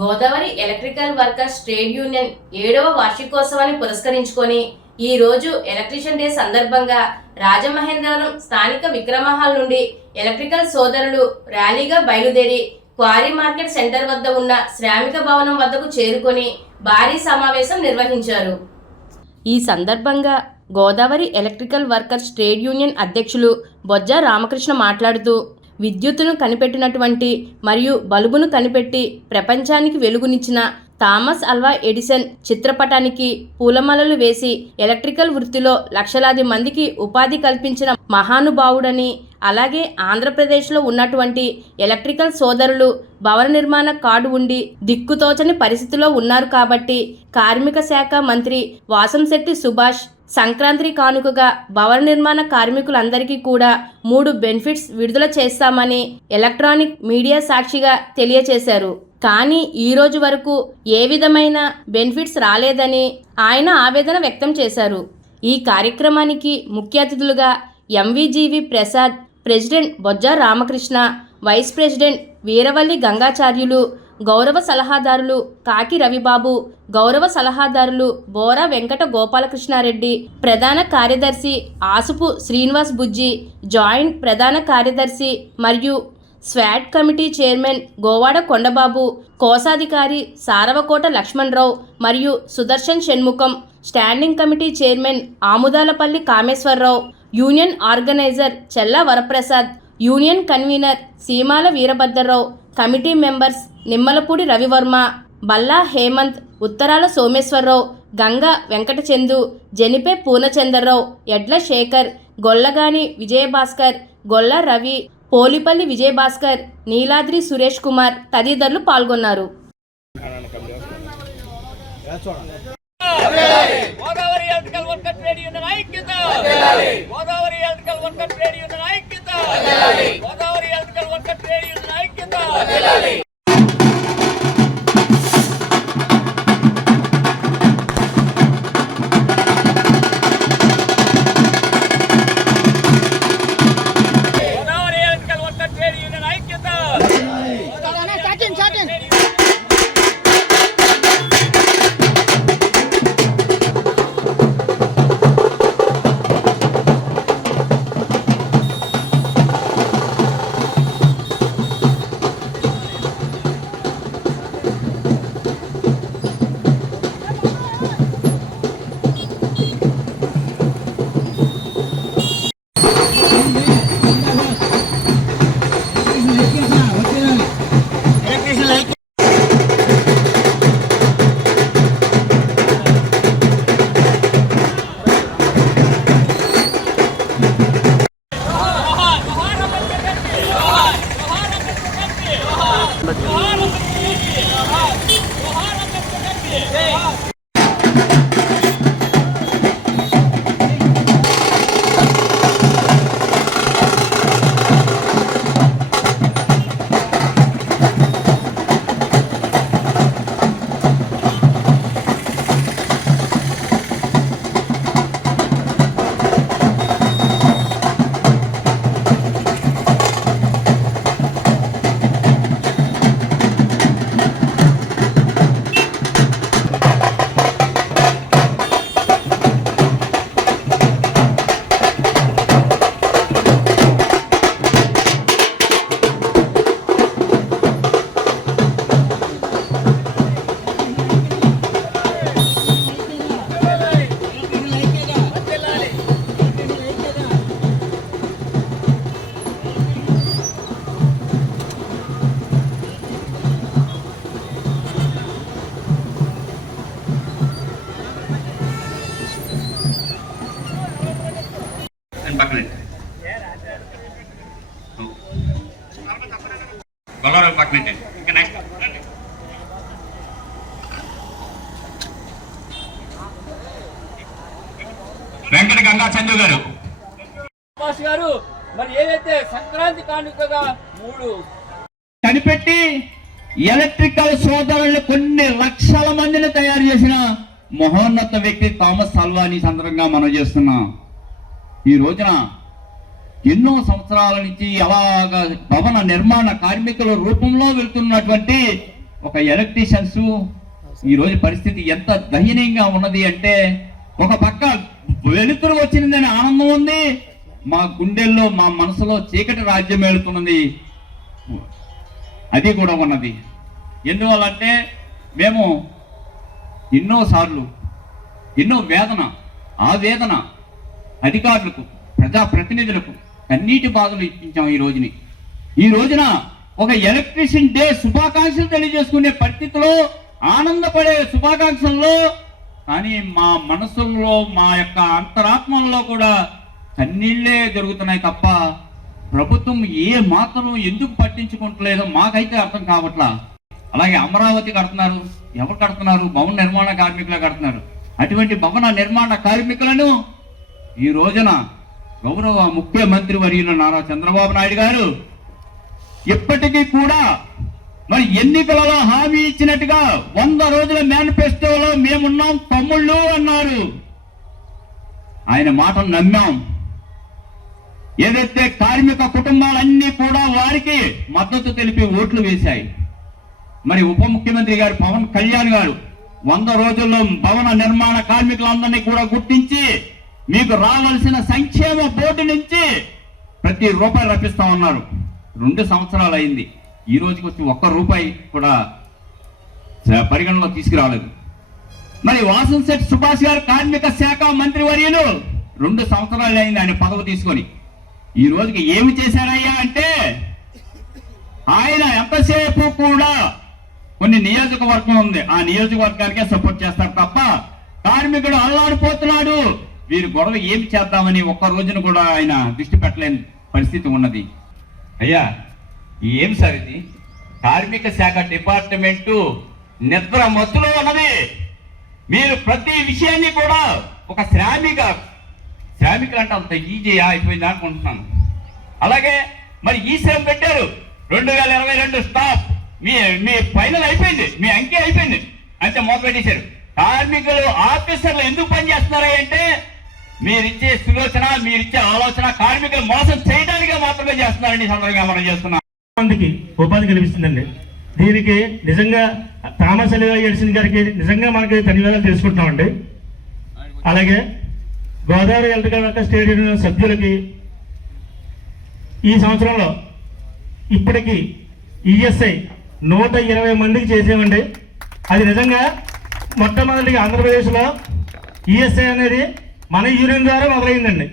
Godavari electrical workers trade union 7వ వార్షికోత్సవాన్ని పురస్కరించుకొని ఈ రోజు ఎలక్ట్రీషియన్ డే సందర్భంగా రాజమహేంద్రవరం స్థానిక విక్రమహాల్ నుండి ఎలక్ట్రికల్ సోదరులు ర్యాలీగా బయలుదేరి క్వారీ మార్కెట్ సెంటర్ వద్ద ఉన్న శ్రామిక భవనం వద్దకు చేరుకొని భారీ సమావేశం నిర్వహించారు. ఈ సందర్భంగా Godavari electrical workers trade union అధ్యక్షులు బొజ్జ రామకృష్ణ మాట్లాడుతూ, విద్యుత్తును కనిపెట్టినటువంటి మరియు బల్బును కనిపెట్టి ప్రపంచానికి వెలుగునిచ్చిన థామస్ అల్వా ఎడిసన్ చిత్రపటానికి పూలమాలలు వేసి ఎలక్ట్రికల్ వృత్తిలో లక్షలాది మందికి ఉపాధి కల్పించిన మహానుభావుడని, అలాగే ఆంధ్రప్రదేశ్లో ఉన్నటువంటి ఎలక్ట్రికల్ సోదరులు భవన నిర్మాణ కార్డు ఉండి దిక్కుతోచని పరిస్థితిలో ఉన్నారు కాబట్టి కార్మిక శాఖ మంత్రి వాసంశెట్టి సుభాష్ సంక్రాంతి కానుకగా భవన నిర్మాణ కార్మికులందరికీ కూడా 3 బెనిఫిట్స్ విడుదల చేస్తామని ఎలక్ట్రానిక్ మీడియా సాక్షిగా తెలియచేశారు. కానీ ఈ రోజు వరకు ఏ విధమైన బెనిఫిట్స్ రాలేదని ఆయన ఆవేదన వ్యక్తం చేశారు. ఈ కార్యక్రమానికి ముఖ్య అతిథులుగా ఎంవిజివి ప్రసాద్, ప్రెసిడెంట్ బొజ్జ రామకృష్ణ, వైస్ ప్రెసిడెంట్ వీరవల్లి గంగాచార్యులు, గౌరవ సలహాదారులు కాకి రవిబాబు, గౌరవ సలహాదారులు బోరా వెంకట గోపాలకృష్ణారెడ్డి, ప్రధాన కార్యదర్శి ఆసుపు శ్రీనివాస్ బుజ్జి, జాయింట్ ప్రధాన కార్యదర్శి మరియు స్వాట్ కమిటీ చైర్మన్ గోవాడ కొండబాబు, కోశాధికారి సారవకోట లక్ష్మణరావు మరియు Sudarshan Shanmukham, standing committee chairman Amudalapalli Kameswararao, union organiser Chella Varaprasad, union convener Seemala Veerabhadrarao, committee members Nimmalapudi Ravivarma, Balla Hemanth, Uttarala Someswararao, Ganga వెంకటచందు, జనిపే Purnachandrarao, ఎడ్ల శేఖర్, గొల్లగాని విజయభాస్కర్, గొల్ల రవి, పోలిపల్లి విజయభాస్కర్, నీలాద్రి సురేష్ కుమార్ తదితరులు పాల్గొన్నారు. గొల్లరావు పక్కన ఇంకా నెక్స్ట్ వెంకట గంగా చందు గారు మరి ఏదైతే సంక్రాంతి కానుకగా 3 కనిపెట్టి ఎలక్ట్రికల్ సోదరులు కొన్ని లక్షల మందిని తయారు చేసిన మహోన్నత వ్యక్తి థామస్ అల్వా అల్వా సందర్భంగా మనం చేస్తున్నాం. ఈ రోజున ఎన్నో సంవత్సరాల నుంచి అలాగా భవన నిర్మాణ కార్మికుల రూపంలో వెళ్తున్నటువంటి ఒక ఎలక్ట్రీషియన్స్ ఈరోజు పరిస్థితి ఎంత దయనీయంగా ఉన్నది అంటే, ఒక పక్క వెలుతురు వచ్చిందని ఆనందం ఉంది, మా గుండెల్లో మా మనసులో చీకటి రాజ్యం ఏలుతున్నది అది కూడా ఉన్నది. ఎందువల్లంటే మేము ఎన్నోసార్లు ఎన్నో వేదన, ఆ వేదన అధికారులకు, ప్రజాప్రతినిధులకు కన్నీటి బాధలు ఇప్పించాం. ఈ రోజున ఒక ఎలక్ట్రీషియన్ డే శుభాకాంక్షలు తెలియజేసుకునే పరిస్థితిలో, ఆనందపడే శుభాకాంక్షల్లో, కానీ మా మనసుల్లో, మా యొక్క అంతరాత్మల్లో కూడా కన్నీళ్లే జరుగుతున్నాయి తప్ప ప్రభుత్వం ఏ మాత్రం ఎందుకు పట్టించుకుంటలేదో మాకైతే అర్థం కావట్లా. అలాగే అమరావతి కడుతున్నారు, ఎవరు కడుతున్నారు? భవన నిర్మాణ కార్మికులు కడుతున్నారు. అటువంటి భవన నిర్మాణ కార్మికులను ఈ రోజున గౌరవ ముఖ్యమంత్రి వర్యులు నారా చంద్రబాబు నాయుడు గారు ఇప్పటికీ కూడా మరి ఎన్నికలలో హామీ ఇచ్చినట్టుగా 100 రోజుల మేనిఫెస్టోలో మేమున్నాం తమ్ముళ్ళు అన్నారు. ఆయన మాటను నమ్మాం. ఏదైతే కార్మిక కుటుంబాలన్నీ కూడా వారికి మద్దతు తెలిపి ఓట్లు వేశాయి. మరి ఉప ముఖ్యమంత్రి గారు పవన్ కళ్యాణ్ గారు 100 రోజుల్లో భవన నిర్మాణ కార్మికులందరినీ కూడా గుర్తించి మీకు రావాల్సిన సంక్షేమ బోర్డు నుంచి ప్రతి రూపాయి రప్పిస్తామన్నారు. 2 సంవత్సరాలు అయింది, ఈ రోజుకి వచ్చి 1 రూపాయి కూడా పరిగణలో తీసుకురాలేదు. మరి వాసంశెట్టి సుభాష్ గారు కార్మిక శాఖ మంత్రి వర్యులు 2 సంవత్సరాలు అయింది ఆయన పదవి తీసుకొని. ఈ రోజుకి ఏమి చేశారయ్యా అంటే, ఆయన ఎంతసేపు కూడా కొన్ని నియోజకవర్గం ఉంది, ఆ నియోజకవర్గానికే సపోర్ట్ చేస్తారు తప్ప కార్మికుడు అల్లాడిపోతున్నాడు, వీరు గొడవ ఏమి చేద్దామని 1 రోజును కూడా ఆయన దృష్టి పెట్టలేని పరిస్థితి ఉన్నది. అయ్యా ఏం సార్ ఇది? కార్మిక శాఖ డిపార్ట్మెంటు నిద్ర మత్తులో ఉన్నది. మీరు ప్రతి విషయాన్ని కూడా ఒక శ్రామికులు అంటే అంత ఈజీ అయిపోయింది అనుకుంటున్నాను. అలాగే మరి ఈ శ్రమ పెట్టారు 2022 స్టాప్ మీ ఫైనల్ అయిపోయింది, మీ అంకె అయిపోయింది అంటే మొదలు పెట్టేశారు. కార్మికులు ఆఫీసర్లు ఎందుకు పనిచేస్తున్నారా అంటే, మీరిచ్చే సులోచన, మీరిచ్చే ఆలోచన కార్మికులు మోసం చేయడానికే మాత్రమే చేస్తున్నారని సందర్భంగా మనం చేస్తున్నాం. మందికి ఉపాధి కల్పిస్తుందండి. దీనికి నిజంగా థామస్ అల్వా ఎడిసన్ గారికి నిజంగా మనకి ధన్యవాదాలు తెలుసుకుంటున్నామండి. అలాగే Godavari electrical workers trade union సభ్యులకి ఈ సంవత్సరంలో ఇప్పటికీ ఈఎస్ఐ 120 మందికి చేసామండి. అది నిజంగా మొట్టమొదటిగా ఆంధ్రప్రదేశ్లో ఈఎస్ఐ అనేది మన యూనియన్ ద్వారా మొదలైందండి.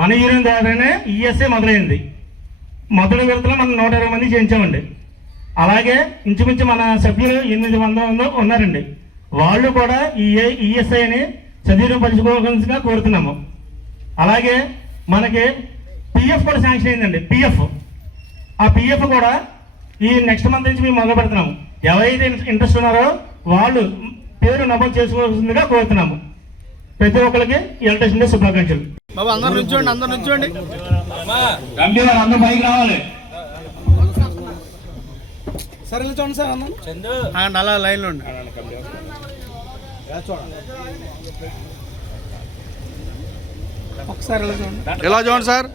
మన యూనియన్ ద్వారానే ఈఎస్ఐ మొదలైంది. మొదటి విడతలో మనం 120 మంది చేయించామండి. అలాగే ఇంచుమించు మన సభ్యులు 800 ఉన్నారండి. వాళ్ళు కూడా ఈ ఈఎస్ఐని సద్వినియోగపరచుకోవాల్సిందిగా కోరుతున్నాము. అలాగే మనకి పిఎఫ్ కూడా శాంక్షన్ అయిందండి. ఆ పిఎఫ్ కూడా ఈ నెక్స్ట్ మంత్ నుంచి మేము మొదలు పెడుతున్నాము. ఎవరైతే ఇంట్రెస్ట్ ఉన్నారో వాళ్ళు పేరు నమోదు చేసుకోవాల్సిందిగా కోరుతున్నాము. ప్రతి ఒక్కరికి ఎలక్ట్రిసిటీ డే శుభాకాంక్షలు. బాబు అందరు నుంచోండి, అందరు నుంచోండి. అందరూ పైకి రావాలి. సరే చూడండి సార్, అందరూ అలా లైన్లో ఉండి ఒకసారి ఎలా చూడండి సార్.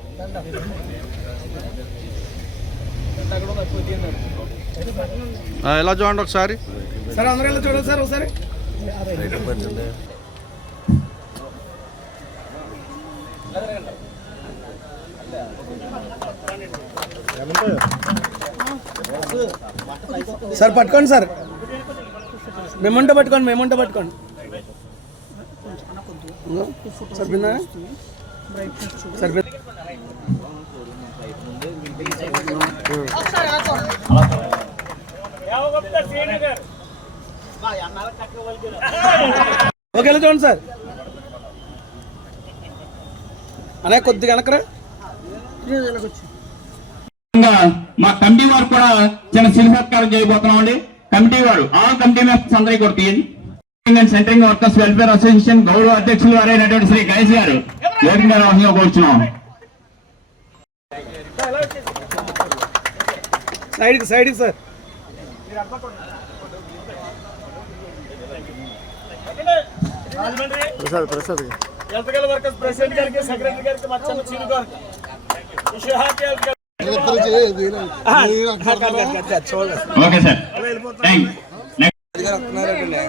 ఎలా చూడండి ఒకసారి. సరే అందరూ ఎలా చూడండి సార్ ఒకసారి. సార్ పట్టుకోండి సార్, మేముంటే పట్టుకోండి. సరిపోయిందా? సరిపోయింది. ఓకేలా చూడండి సార్. అనే కొద్దిగా వెనకరా. మా కమిటీ వారు కూడా చిన్న శిల్పత్కారం చేయబోతున్నామండి. కమిటీ వారు ఆల్ కమిటీ మెంబర్స్ అందరికీ కూడా తీయండి. సెంట్రింగ్ వర్కర్స్ వెల్ఫేర్ అసోసియేషన్ గౌరవ అధ్యక్షులు వారైనటువంటి శ్రీ గణేష్ గారు వేదికగా కూర్చున్నాం. సైడ్కి sir. Prasad electrical workers president గారికి, సెక్రటరీ గారికి, మచ్చన్న చీరు గారికి ఓకే సార్ థ్యాంక్ వస్తున్నారండి